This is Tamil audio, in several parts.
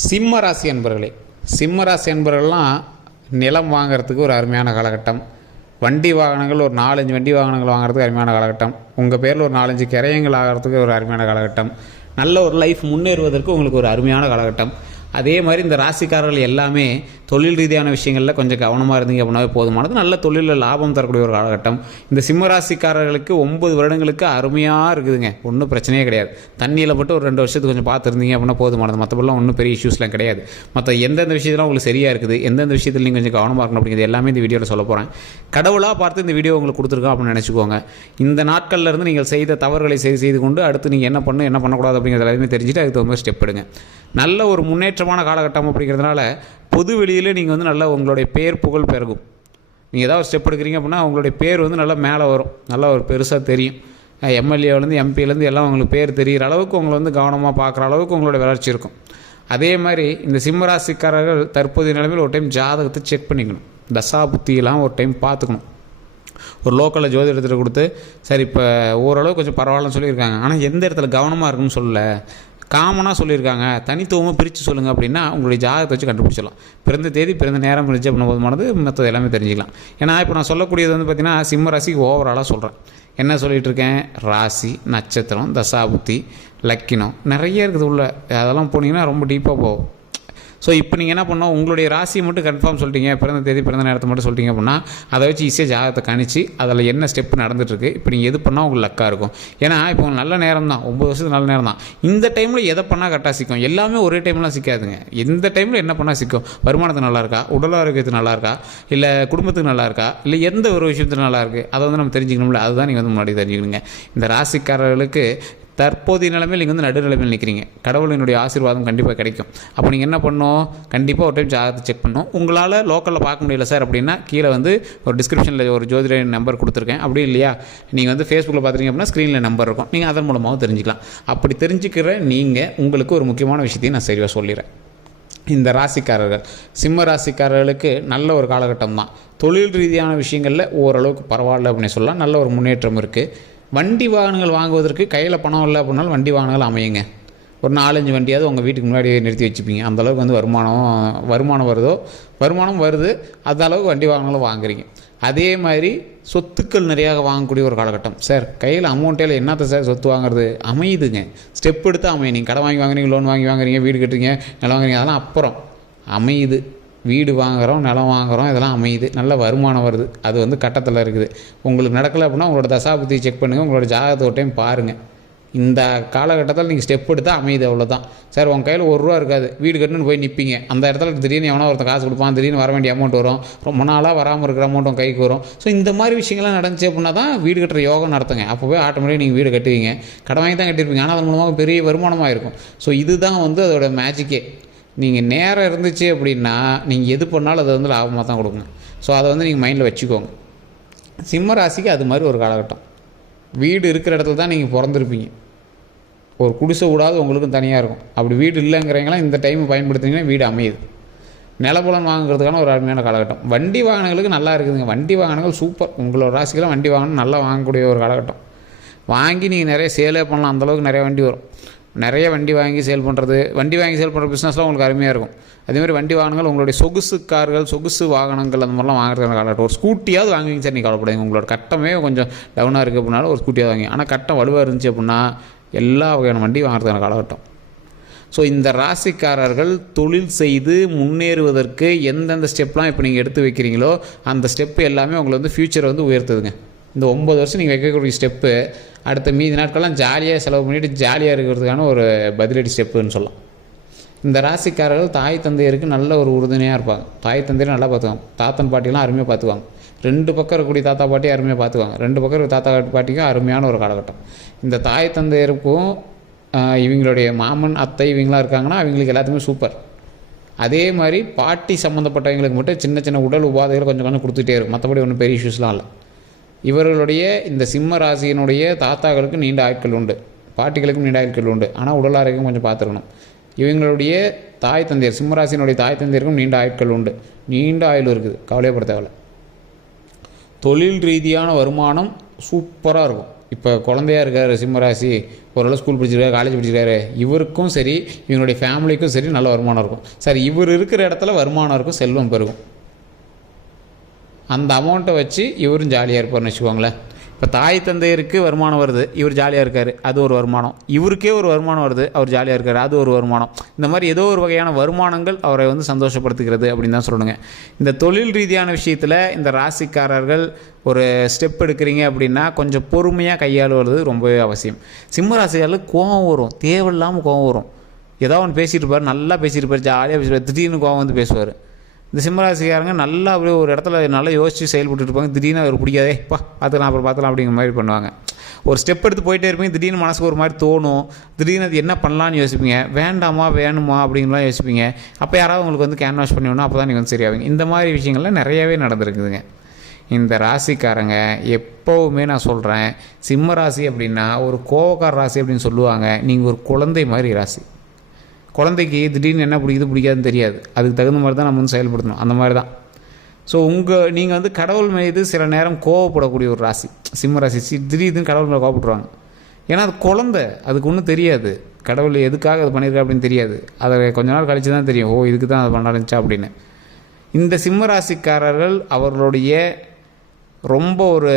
சிம்ம ராசி என்பர்களே சிம்ம ராசி என்பர்கள்லாம் நிலம் வாங்குறதுக்கு ஒரு அருமையான காலகட்டம். வண்டி வாகனங்கள் ஒரு நாலஞ்சு வண்டி வாகனங்கள் வாங்குறதுக்கு அருமையான காலகட்டம். உங்கள் பேரில் ஒரு நாலஞ்சு கிரையங்கள் ஆகிறதுக்கு ஒரு அருமையான காலகட்டம். நல்ல ஒரு லைஃப் முன்னேறுவதற்கு உங்களுக்கு ஒரு அருமையான காலகட்டம். அதே மாதிரி இந்த ராசிக்காரர்கள் எல்லாமே தொழில் ரீதியான விஷயங்களில் கொஞ்சம் கவனமாக இருந்தீங்க அப்படின்னாவே போதுமானது நல்ல தொழிலில் லாபம் தரக்கூடிய ஒரு காலகட்டம். இந்த சிம்மராசிக்காரர்களுக்கு ஒன்பது வருடங்களுக்கு அருமையாக இருக்குதுங்க. ஒன்றும் பிரச்சனையே கிடையாது. தண்ணியில் மட்டும் ஒரு ரெண்டு வருஷத்துக்கு கொஞ்சம் பார்த்துருந்தீங்க அப்படின்னா போதுமானது. மற்றபடிலாம் ஒன்றும் பெரிய இஷ்யூஸ்லாம் கிடையாது. மற்ற எந்தெந்த விஷயத்தில் உங்களுக்கு சரியாக இருக்குது எந்தெந்த விஷயத்தில் நீங்கள் கொஞ்சம் கவனமாக இருக்கணும் அப்படிங்கிறது எல்லாமே இந்த வீடியோவில் சொல்ல போகிறேன் கடவுளாக பார்த்து இந்த வீடியோ உங்களுக்கு கொடுத்துருக்கோம் அப்படின்னு நினச்சிக்கோங்க. இந்த நாட்களில் இருந்து நீங்கள் செய்த தவறுகளை செய்து செய்து கொண்டு அடுத்து நீங்கள் என்ன பண்ணணும் என்ன பண்ணக்கூடாது அப்படிங்கிறது எல்லாமே தெரிஞ்சுட்டு அதுக்கு தகுந்த மாதிரி ஸ்டெப் எடுங்க. நல்ல ஒரு முன்னேற்றமான காலகட்டம் அப்படிங்கிறதுனால பொது வெளியில் நீங்கள் வந்து நல்லா உங்களுடைய பேர் புகழ் பெருகும். நீங்கள் ஏதாவது ஸ்டெப் எடுக்கிறீங்க அப்படின்னா உங்களுடைய பேர் வந்து நல்லா மேலே வரும். நல்லா ஒரு பெருசாக தெரியும். எம்எல்ஏலேருந்து எம்பிலேருந்து எல்லாம் உங்களுக்கு பேர் தெரிகிற அளவுக்கு உங்களை வந்து கவனமாக பார்க்குற அளவுக்கு உங்களுடைய வளர்ச்சி இருக்கும். அதே மாதிரி இந்த சிம்மராசிக்காரர்கள் தற்போதைய நிலைமையில் ஒரு டைம் ஜாதகத்தை செக் பண்ணிக்கணும். தசா புத்தியெல்லாம் ஒரு டைம் பார்த்துக்கணும். ஒரு லோக்கலில் ஜோதிடத்தில் கொடுத்து சரி இப்போ ஓரளவு கொஞ்சம் பரவாயில்லன்னு சொல்லியிருக்காங்க. ஆனால் எந்த இடத்துல கவனமாக இருக்குன்னு சொல்லலை. காமனாக சொல்லியிருக்காங்க. தனித்துவமாக பிரித்து சொல்லுங்கள் அப்படின்னா உங்களுடைய ஜாதகத்தை வச்சு கண்டுபிடிச்சிடலாம். பிறந்த தேதி பிறந்த நேரம் இருந்துச்சு அப்படின்னா போதுமானது மற்றது எல்லாமே தெரிஞ்சுக்கலாம். ஏன்னா இப்போ நான் சொல்லக்கூடியது வந்து பார்த்திங்கன்னா சிம்ம ராசிக்கு ஓவராலாக சொல்கிறேன் என்ன சொல்லிகிட்டு இருக்கேன்? ராசி நட்சத்திரம் தசாபுத்தி லக்கினம். நிறைய இருக்குது உள்ள. அதெல்லாம் போனீங்கன்னா ரொம்ப டீப்பாக போகும். ஸோ இப்போ நீங்கள் என்ன பண்ணோம் உங்களுடைய ராசியை மட்டும் கன்ஃபார்ம் சொல்லிட்டீங்க. பிறந்த தேதி பிறந்த நேரத்தை மட்டும் சொல்லிட்டீங்க அப்படின்னா அதை வச்சு ஈஸியாக ஜாதகத்தை கணிச்சு அதில் என்ன ஸ்டெப் நடந்துட்டுருக்கு இப்போ நீங்கள் எது பண்ணால் உங்களுக்கு லக்காக இருக்கும். ஏன்னா இப்போ நல்ல நேரம் தான். ஒம்பது வருஷத்துக்கு நல்ல நேரம் தான். இந்த டைமில் எதை பண்ணால் கரெக்டாக சிக்கும்? எல்லாமே ஒரே டைம்லாம் சிக்காதுங்க. எந்த டைமில் என்ன பண்ணால் சிக்கும்? வருமானத்துக்கு நல்லா இருக்கா? உடல் ஆரோக்கியத்துக்கு நல்லா இருக்கா? இல்லை குடும்பத்துக்கு நல்லா இருக்கா? இல்லை எந்த ஒரு விஷயத்துக்கு நல்லா இருக்குது அதை வந்து நம்ம தெரிஞ்சுக்கணும்ல. அதுதான் நீங்கள் வந்து முன்னாடி தெரிஞ்சுக்கணுங்க. இந்த ராசிக்காரர்களுக்கு தற்போதைய நிலைமையில் நீங்கள் வந்து நடுநிலைமையில் நிற்கிறீங்க கடவுளினுடைய ஆசீர்வாதம் கண்டிப்பாக கிடைக்கும். அப்போ நீங்கள் என்ன பண்ணணும்? கண்டிப்பாக ஒரு டைம் ஜாதகத்தை செக் பண்ணணும். உங்களால் லோக்கலில் பார்க்க முடியல சார் அப்படின்னா கீழே வந்து ஒரு டிஸ்கிரிப்ஷனில் ஒரு ஜோதிட நம்பர் கொடுத்துருக்கேன். அப்படி இல்லையா? நீங்கள் வந்து ஃபேஸ்புக்கில் பார்த்துருங்க அப்படின்னா ஸ்க்ரீனில் நம்பர் இருக்கும். நீங்கள் அதன் மூலமாகவும் தெரிஞ்சுக்கலாம். அப்படி தெரிஞ்சுக்கிற நீங்கள் உங்களுக்கு ஒரு முக்கியமான விஷயத்தையும் நான் சரியாக சொல்லிடுறேன் இந்த ராசிக்காரர்கள். சிம்ம ராசிக்காரர்களுக்கு நல்ல ஒரு காலகட்டம் தான் தொழில் ரீதியான விஷயங்களில் ஓரளவுக்கு பரவாயில்ல அப்படின்னு சொல்லலாம். நல்ல ஒரு முன்னேற்றம் இருக்குது வண்டி வாகனங்கள் வாங்குவதற்கு கையில் பணம் இல்லை அப்படின்னாலும் வண்டி வாகனங்கள் அமையுங்க. ஒரு நாலஞ்சு வண்டியாவது உங்கள் வீட்டுக்கு முன்னாடி நிறுத்தி வச்சுப்பீங்க. அந்தளவுக்கு வந்து வருமானம் வருமானம் வருதோ வருமானம் வருது. அந்த அளவுக்கு வண்டி வாகனங்களும் வாங்குறீங்க. அதே மாதிரி சொத்துக்கள் நிறையாக வாங்கக்கூடிய ஒரு காலகட்டம். சார் கையில் அமௌண்ட்டில் என்னத்த சார் சொத்து வாங்குறது? அமையுதுங்க. ஸ்டெப் எடுத்து அமையும் நீங்கள் கடை வாங்கி வாங்குறீங்க லோன் வாங்கி வாங்குறீங்க வீடு கட்டுறீங்க நிலம் வாங்குறீங்க அதெல்லாம் அப்புறம். அமையுது. வீடு வாங்குகிறோம் நிலம் வாங்குகிறோம் இதெல்லாம் அமையுது. நல்ல வருமானம் வருது. அது வந்து கட்டத்தில் இருக்குது. உங்களுக்கு நடக்கலை அப்படின்னா உங்களோட தசாபுத்தி செக் பண்ணுங்கள் உங்களோட ஜாதகத்தை ஒரு டைம் பாருங்கள் இந்த காலகட்டத்தில் நீங்கள் ஸ்டெப் எடுத்தால் அமையுது அவ்வளோதான் சார் உங்கள் கையில் ஒரு ரூபா இருக்காது. வீடு கட்டணும்னு போய் நிற்பீங்க அந்த இடத்துல திடீர்னு எவனோ ஒருத்தன் காசு கொடுப்பான். திடீர்னு வர வேண்டிய அமௌண்ட் வரும். ரொம்ப நாளாக வராமல் இருக்கிற அமௌண்ட் உங்கள் கைக்கு வரும். ஸோ இந்த மாதிரி விஷயங்கள்லாம் நடந்துச்சு அப்படின்னா தான் வீடு கட்டுற யோகம் நடத்துங்க. அப்போ போய் ஆட்டோமேட்டிக் நீங்கள் வீடு கட்டுவீங்க. கடன் வாங்கி தான் கட்டியிருப்பீங்க. ஆனால் அதன் மூலமாக பெரிய வருமானமாக இருக்கும் ஸோ இதுதான் வந்து அதோட மேஜிக்கே நீங்கள் நேரம் இருந்துச்சு அப்படின்னா நீங்கள் எது பண்ணாலும் அது வந்து லாபமாக தான் கொடுங்க ஸோ அதை வந்து நீங்கள் மைண்டில் வச்சுக்கோங்க. சிம்ம ராசிக்கு அது மாதிரி ஒரு காலகட்டம். வீடு இருக்கிற இடத்துல தான் நீங்கள் பிறந்திருப்பீங்க. ஒரு குடிசை கூடாது உங்களுக்கும் தனியாக இருக்கும். அப்படி வீடு இல்லைங்கிறவங்களாம் இந்த டைம் பயன்படுத்துனீங்கன்னா வீடு அமையுது. நிலப்பலன் வாங்குறதுக்கான ஒரு அருமையான காலகட்டம். வண்டி வாகனங்களுக்கு நல்லா இருக்குதுங்க. வண்டி வாகனங்கள் சூப்பர் உங்களோட ராசிக்கெல்லாம் வண்டி வாகனம் நல்லா வாங்கக்கூடிய ஒரு காலகட்டம். வாங்கி நீங்கள் நிறைய சேலே பண்ணலாம். அந்தளவுக்கு நிறைய வண்டி வரும். நிறைய வண்டி வாங்கி சேல் பண்ணுறது வண்டி வாங்கி சேல் பண்ணுற பிஸ்னஸ்லாம் உங்களுக்கு அருமையாக இருக்கும். அதேமாதிரி வண்டி வாகனங்கள் உங்களுடைய சொகுசு கார்கள் சொகுசு வாகனங்கள் அந்த மாதிரிலாம் வாங்குறதுக்கான காலகட்டம் ஒரு ஸ்கூட்டியாவது வாங்குவீங்க சார் நீங்கள் கவலைப்படுங்க உங்களோட கட்டமே கொஞ்சம் டவுனாக இருக்குது அப்படின்னாலும் ஒரு ஸ்கூட்டியாவது வாங்கி. ஆனால் கட்டம் வலுவாக இருந்துச்சு அப்படின்னா எல்லா வகையான வண்டி வாங்குறதுக்கான காலகட்டம் ஸோ இந்த ராசிக்காரர்கள் தொழில் செய்து முன்னேறுவதற்கு எந்தெந்த ஸ்டெப்லாம் இப்போ நீங்கள் எடுத்து வைக்கிறீங்களோ அந்த ஸ்டெப் எல்லாமே உங்களை வந்து ஃப்யூச்சரை வந்து உயர்த்துதுங்க. இந்த ஒம்பது வருஷம் நீங்கள் வைக்கக்கூடிய ஸ்டெப்பு அடுத்த மீதி நாட்கள்லாம் ஜாலியாக செலவு பண்ணிவிட்டு ஜாலியாக இருக்கிறதுக்கான ஒரு பதிலடி ஸ்டெப்புன்னு சொல்லலாம். இந்த ராசிக்காரர்கள் தாய் தந்தையருக்கு நல்ல ஒரு உறுதுணையாக இருப்பாங்க. தாய் தந்தையரும் நல்லா பார்த்துக்குவாங்க. தாத்தன் பாட்டிலாம் அருமையாக பார்த்துக்குவாங்க. ரெண்டு பக்கம் இருக்கக்கூடிய தாத்தா பாட்டி அருமையாக பார்த்துக்குவாங்க. ரெண்டு பக்கம் இருக்க தாத்தா பாட்டிக்கும் அருமையான ஒரு காலகட்டம். இந்த தாய் தந்தையருக்கும் இவங்களுடைய மாமன் அத்தை இவங்களாம் இருக்காங்கன்னா அவங்களுக்கு எல்லாத்துக்குமே சூப்பர் அதே மாதிரி பாட்டி சம்மந்தப்பட்டவங்களுக்கு மட்டும் சின்ன சின்ன உடல் உபாதைகள் கொஞ்சம் கொஞ்சம் கொடுத்துட்டே இருக்கும். மற்றபடி ஒன்றும் பெரிய இஷ்யூஸ்லாம் இல்லை. இவர்களுடைய இந்த சிம்ம ராசியினுடைய தாத்தாக்களுக்கு நீண்ட ஆட்கள் உண்டு. பாட்டிகளுக்கும் நீண்ட ஆட்கள் உண்டு. ஆனால் உடல் ஆரோக்கியம் கொஞ்சம் பார்த்துக்கணும் இவங்களுடைய தாய் தந்தையர் சிம்மராசியினுடைய தாய் தந்தையருக்கும் நீண்ட ஆட்கள் உண்டு. நீண்ட ஆயுள் இருக்குது. கவலையப்பட தேவையில்ல தொழில் ரீதியான வருமானம் சூப்பராக இருக்கும். இப்போ குழந்தையா இருக்கார் சிம்மராசி ஓரளவு ஸ்கூல் படிச்சிருக்காரு காலேஜ் படிச்சிருக்காரு. இவருக்கும் சரி இவங்களுடைய ஃபேமிலிக்கும் சரி நல்ல வருமானம் இருக்கும். சரி இவர் இருக்கிற இடத்துல வருமானம் இருக்கும் செல்வம் பெருகும். அந்த அமௌண்ட்டை வச்சு இவரும் ஜாலியாக இருப்பார்னு வச்சுக்கோங்களேன். இப்போ தாய் தந்தையருக்கு வருமானம் வருது இவர் ஜாலியாக இருக்கார் அது ஒரு வருமானம். இவருக்கே ஒரு வருமானம் வருது அவர் ஜாலியாக இருக்கார் அது ஒரு வருமானம். இந்த மாதிரி ஏதோ ஒரு வகையான வருமானங்கள் அவரை வந்து சந்தோஷப்படுத்துகிறது அப்படின்னு தான் சொல்லணுங்க இந்த தொழில் ரீதியான விஷயத்தில் இந்த ராசிக்காரர்கள் ஒரு ஸ்டெப் எடுக்கிறீங்க அப்படின்னா கொஞ்சம் பொறுமையாக கையாளுவது ரொம்பவே அவசியம். சிம்ம ராசிக்காரர்களுக்கு கோபம் வரும் தேவையில்லாமல் கோவம் வரும். ஏதோ ஒன்று பேசிகிட்டு இருப்பார் நல்லா பேசிட்டு இருப்பார் ஜாலியாக பேசிட்டு திடீர்னு கோவம் வந்து பேசுவார். இந்த சிம்மராசிக்காரங்க நல்லா அப்படியே ஒரு இடத்துல நல்லா யோசித்து செயல்பட்டு இருப்பாங்க. திடீர்னு அவர் பிடிக்காதே பா பார்த்துக்கலாம் அப்புறம் பார்த்துக்கலாம் அப்படிங்கிற மாதிரி பண்ணுவாங்க. ஒரு ஸ்டெப் எடுத்து போயிட்டே இருப்பீங்க. திடீர்னு மனசுக்கு ஒரு மாதிரி தோணும். திடீர்னு அது என்ன பண்ணலான்னு யோசிப்பீங்க. வேண்டாமா வேணுமா அப்படின்லாம் யோசிப்பீங்க. அப்போ யாராவது உங்களுக்கு வந்து கேன்வாஷ் பண்ணி விடணும். அப்போ தான் நீங்கள் வந்து சரியாவீங்க. இந்த மாதிரி விஷயங்கள்லாம் நிறையவே நடந்திருக்குதுங்க. இந்த ராசிக்காரங்க எப்போவுமே நான் சொல்கிறேன் சிம்ம ராசி அப்படின்னா ஒரு கோவக்கார ராசி அப்படின்னு சொல்லுவாங்க. நீங்கள் ஒரு குழந்தை மாதிரி ராசி. குழந்தைக்கு திடீர்னு என்ன பிடிக்குது பிடிக்காதுன்னு தெரியாது. அதுக்கு தகுந்த மாதிரி தான் நம்ம வந்து செயல்படுத்தணும். அந்த மாதிரி தான். ஸோ உங்கள் நீங்கள் வந்து கடவுள் மீது சில நேரம் கோவப்படக்கூடிய ஒரு ராசி சிம்ம ராசி சி திடீர்னு கடவுள் மேலே கோவப்படுவாங்க ஏன்னா அது குழந்தை. அதுக்கு ஒன்றும் தெரியாது. கடவுள் எதுக்காக அது பண்ணியிருக்கா அப்படின்னு தெரியாது. அதை கொஞ்ச நாள் கழிச்சு தான் தெரியும். ஓ இதுக்கு தான் அது பண்ணாருந்துச்சா அப்படின்னு. இந்த சிம்ம ராசிக்காரர்கள் அவர்களுடைய ரொம்ப ஒரு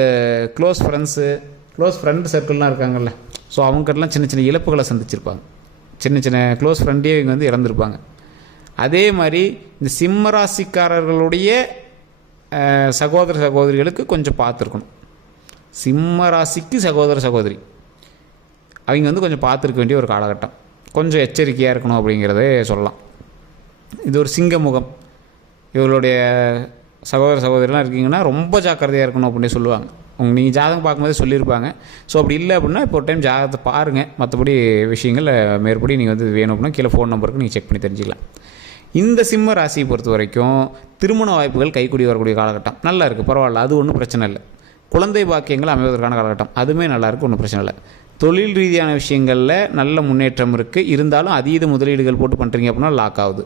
க்ளோஸ் ஃப்ரெண்ட்ஸு க்ளோஸ் ஃப்ரெண்ட் சர்க்கிள்லாம் இருக்காங்கல்ல. ஸோ அவங்ககிட்டலாம் சின்ன சின்ன இழப்புகளை சந்திச்சிருப்பாங்க. சின்ன சின்ன க்ளோஸ் ஃப்ரெண்டே இவங்க வந்து இறந்துருப்பாங்க. அதே மாதிரி இந்த சிம்மராசிக்காரர்களுடைய சகோதர சகோதரிகளுக்கு கொஞ்சம் பார்த்துருக்கணும். சிம்ம ராசிக்கு சகோதர சகோதரி. அவங்க வந்து கொஞ்சம் பார்த்துருக்க வேண்டிய ஒரு காலகட்டம். கொஞ்சம் எச்சரிக்கையாக இருக்கணும் அப்படிங்கிறதே சொல்லலாம். இது ஒரு சிங்க முகம். இவர்களுடைய சகோதர சகோதரிலாம் இருக்கீங்கன்னா ரொம்ப ஜாக்கிரதையாக இருக்கணும் அப்படின்னு சொல்லுவாங்க. உங்க நீங்கள் ஜாதகம் பார்க்கும்போதே சொல்லியிருப்பாங்க. ஸோ அப்படி இல்லை அப்படின்னா இப்போ ஒரு டைம் ஜாதகத்தை பாருங்கள் மற்றபடி விஷயங்கள் மேற்படி நீங்கள் வந்து வேணும் அப்படின்னா கீழே ஃபோன் நம்பருக்கு நீங்கள் செக் பண்ணி தெரிஞ்சுக்கலாம். இந்த சிம்ம ராசியை பொறுத்த வரைக்கும் திருமண வாய்ப்புகள் கைக்கூடி வரக்கூடிய காலகட்டம். நல்லா இருக்குது பரவாயில்ல அது ஒன்றும் பிரச்சனை இல்லை. குழந்தை பாக்கியங்கள் அமைவதற்கான காலகட்டம். அதுவுமே நல்லாயிருக்கு ஒன்றும் பிரச்சனை இல்லை. தொழில் ரீதியான விஷயங்களில் நல்ல முன்னேற்றம் இருக்குது இருந்தாலும் அதீத முதலீடுகள் போட்டு பண்ணுறீங்க அப்படின்னா லாக் ஆகுது.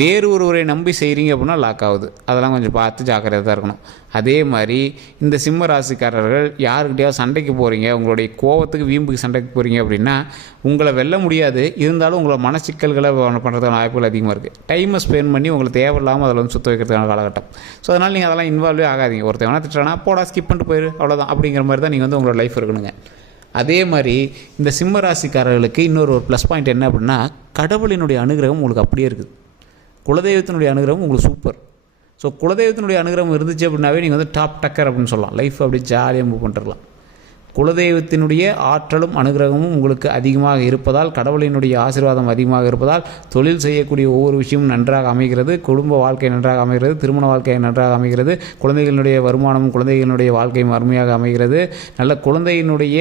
வேறு ஒருவரை நம்பி செய்கிறீங்க அப்படின்னா லாக் ஆகுது. அதெல்லாம் கொஞ்சம் பார்த்து ஜாக்கிரதையாக தான் இருக்கணும். அதே மாதிரி இந்த சிம்ம ராசிக்காரர்கள் யாருக்கிட்டையாவது சண்டைக்கு போகிறீங்க உங்களுடைய கோவத்துக்கு வீம்புக்கு சண்டைக்கு போகிறீங்க அப்படின்னா உங்களை வெல்ல முடியாது. இருந்தாலும் உங்களை மனச்சிக்கல்களை பண்ணுறதுக்கான வாய்ப்புகள் அதிகமாக இருக்குது டைமை ஸ்பெண்ட் பண்ணி உங்களை தேவையில்லாமல் அதில் வந்து சுத்த வைக்கிறதுக்கான காலகட்டம். ஸோ அதனால் நீங்கள் அதெல்லாம் இன்வால்வே ஆகாதீங்க. ஒருத்தவனா வேணா திட்டுறானா போடா ஸ்கிப் பண்ணிட்டு போயிரு. அவ்வளோதான் அப்படிங்கிற மாதிரி தான் நீங்கள் வந்து உங்களோட லைஃப் இருக்கணுங்க. அதே மாதிரி இந்த சிம்ம ராசிக்காரர்களுக்கு இன்னொரு ஒரு ப்ளஸ் பாயிண்ட் என்ன அப்படின்னா கடவுளினுடைய அனுகிரகம் உங்களுக்கு அப்படியே இருக்குது. குலதெய்வத்தினுடைய அனுகிரகம் உங்களுக்கு சூப்பர் ஸோ குலதெய்வத்தினுடைய அனுகிரகம் இருந்துச்சு அப்படின்னாவே நீங்கள் வந்து டாப் டக்கர் அப்படின்னு சொல்லலாம். லைஃப் அப்படியே ஜாலியாக மூவ் பண்ணிடலாம். குலதெய்வத்தினுடைய ஆற்றலும் அனுகிரகமும் உங்களுக்கு அதிகமாக இருப்பதால் கடவுளினுடைய ஆசீர்வாதம் அதிகமாக இருப்பதால் தொழில் செய்யக்கூடிய ஒவ்வொரு விஷயமும் நன்றாக அமைகிறது. குடும்ப வாழ்க்கை நன்றாக அமைகிறது. திருமண வாழ்க்கை நன்றாக அமைகிறது. குழந்தைகளினுடைய வருமானமும் குழந்தைகளினுடைய வாழ்க்கையும் அருமையாக அமைகிறது. நல்ல குழந்தையினுடைய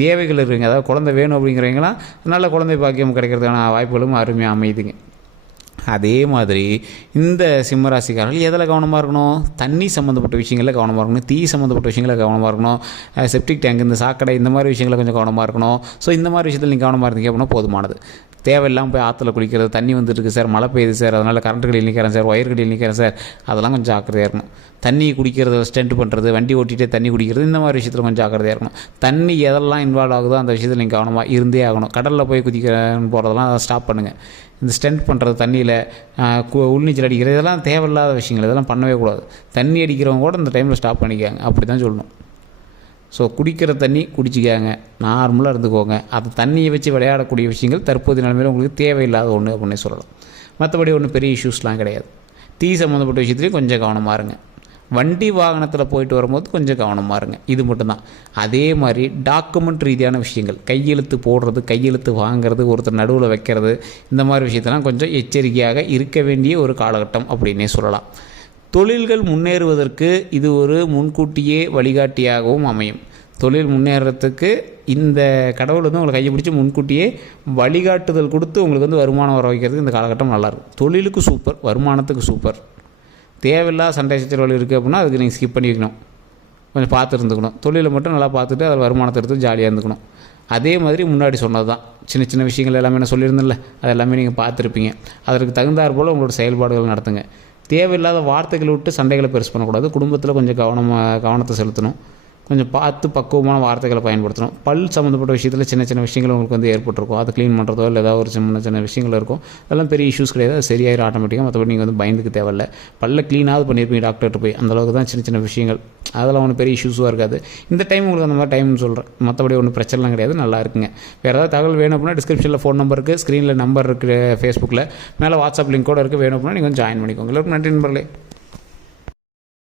தேவைகள் இருக்குங்க. அதாவது குழந்தை வேணும் அப்படிங்கிறவங்களாம் நல்ல குழந்தை பாக்கியம் கிடைக்கிறதுக்கான வாய்ப்புகளும் அருமையாக அமையுதுங்க. அதே மாதிரி இந்த சிம்மராசிக்காரர்கள் எதில் கவனமாக இருக்கணும்? தண்ணி சம்மந்தப்பட்ட விஷயங்களில் கவனமாக இருக்கணும். தீ சம்மந்தப்பட்ட விஷயங்களில் கவனமாக இருக்கணும். செப்டிக் டேங்க் இந்த சாக்கடை இந்த மாதிரி விஷயங்களில் கொஞ்சம் கவனமாக இருக்கணும். ஸோ இந்த மாதிரி விஷயத்தில் நீங்கள் கவனமாக இருந்தீங்க அப்படின்னா போதுமானது. தேவையில்லாமல் போய் ஆற்றுல குளிக்கிறது தண்ணி வந்துட்டு சார் மழை பெய்யுது சார் அதனால் கரண்ட் கடையில் நிற்கிறேன் சார் ஒயர் கடையில் நிற்கிறேன் சார் அதெல்லாம் கொஞ்சம் ஜாக்கிரதையாக இருக்கணும். தண்ணி குடிக்கிறது ஸ்டெண்ட் பண்ணுறது வண்டி ஓட்டிகிட்டே தண்ணி குடிக்கிறது இந்த மாதிரி விஷயத்தில் கொஞ்சம் ஜாக்கிரதையாக இருக்கணும். தண்ணி எதெல்லாம் இன்வால்வ் ஆகுதோ அந்த விஷயத்தில் நீங்கள் கவனமாக இருந்தே ஆகணும். கடலில் போய் குதிக்கிறேன்னு போகிறதெல்லாம் அதை ஸ்டாப் பண்ணுங்கள் இந்த ஸ்டெண்ட் பண்ணுறது தண்ணியில் உள்நீச்சல் அடிக்கிறது இதெல்லாம் தேவையில்லாத விஷயங்கள் இதெல்லாம் பண்ணவே கூடாது. தண்ணி அடிக்கிறவங்க கூட இந்த டைமில் ஸ்டாப் பண்ணிக்காங்க. அப்படி தான் சொல்லணும். ஸோ குடிக்கிற தண்ணி குடிச்சிக்காங்க. நார்மலாக இருந்துக்கோங்க. அது தண்ணியை வச்சு விளையாடக்கூடிய விஷயங்கள் தற்போதைய நிலைமையில் உங்களுக்கு தேவையில்லாத ஒன்று அப்படின்னே சொல்லலாம். மற்றபடி ஒன்றும் பெரிய இஷ்யூஸ்லாம் கிடையாது. தீ சம்மந்தப்பட்ட விஷயத்துலையும் கொஞ்சம் கவனமாக இருங்க. வண்டி வாகனத்தில் போயிட்டு வரும்போது கொஞ்சம் கவனமாக இருங்க. இது மட்டும்தான். அதே மாதிரி டாக்குமெண்ட் ரீதியான விஷயங்கள். கையெழுத்து போடுறது கையெழுத்து வாங்குறது ஒருத்தர் நடுவில் வைக்கிறது இந்த மாதிரி விஷயத்தெல்லாம் கொஞ்சம் எச்சரிக்கையாக இருக்க வேண்டிய ஒரு காலகட்டம் அப்படின்னே சொல்லலாம். தொழில்கள் முன்னேறுவதற்கு இது ஒரு முன்கூட்டியே வழிகாட்டியாகவும் அமையும். தொழில் முன்னேறத்துக்கு இந்த கடவுள் வந்து உங்களை கையை பிடிச்சி முன்கூட்டியே வழிகாட்டுதல் கொடுத்து உங்களுக்கு வந்து வருமானம் வர வைக்கிறதுக்கு இந்த காலகட்டம் நல்லாயிருக்கும் தொழிலுக்கு சூப்பர் வருமானத்துக்கு சூப்பர் தேவையில்லாத சண்டை சச்சரவுகள் இருக்குது அப்படின்னா அதுக்கு நீங்கள் ஸ்கிப் பண்ணி வைக்கணும். கொஞ்சம் பார்த்து இருந்துக்கணும். தொழிலை மட்டும் நல்லா பார்த்துட்டு அதில் வருமானத்தை எடுத்து ஜாலியாக இருந்துக்கணும். அதே மாதிரி முன்னாடி சொன்னது தான் சின்ன சின்ன விஷயங்கள் எல்லாமே நான் சொல்லியிருந்தேன்ல. அது எல்லாமே நீங்கள் பார்த்துருப்பீங்க. அதற்கு தகுந்தாற் போல் உங்களோட செயல்பாடுகள் நடத்துங்க. தேவையில்லாத வார்த்தைகளை விட்டு சண்டைகளை பெருசு பண்ணக்கூடாது. குடும்பத்தில் கொஞ்சம் கவனமாக கவனத்தை செலுத்தணும். கொஞ்சம் பார்த்து பக்குவமான வார்த்தைகளை பயன்படுத்தணும். பல் சம்மந்தப்பட்ட விஷயத்தில் சின்ன சின்ன விஷயங்கள் உங்களுக்கு வந்து ஏற்பட்டிருக்கும். அதை க்ளீன் பண்ணுறதோ இல்லை ஏதாவது ஒரு சின்ன சின்ன விஷயங்கள் இருக்கும். அதெல்லாம் பெரிய இஷ்யூஸ் கிடையாது. அது சரியாயிரும் ஆட்டோமேட்டிக்காக மற்றபடி நீங்கள் வந்து பயந்துக்கு தேவையில்ல. பல்ல க்ளீனாவது பண்ணியிருப்பீங்க டாக்டர்கிட்ட போய். அந்தளவுக்கு தான் சின்ன சின்ன விஷயங்கள். அதெல்லாம் ஒன்றும் பெரிய இஷ்யூஸாக இருக்காது. இந்த டைம் உங்களுக்கு அந்த மாதிரி டைம்னு சொல்கிறேன் மற்றபடி ஒன்றும் பிரச்சனைலாம் கிடையாது. நல்லா இருக்குங்க. வேறு ஏதாவது தகவல் வேணும் அப்படின்னா டிஸ்கிரிப்ஷனில் ஃபோன் நம்பர் இருக்குது ஸ்க்ரீனில் நம்பர் இருக்குது ஃபேஸ்புக்கில் மேலே வாட்ஸ்அப் லிங்க் கூட இருக்குது வேணும் அப்படின்னா நீங்கள் வந்து ஜாயின் பண்ணிக்கோங்க. எல்லாருக்கும் நன்றி நண்பர்களே.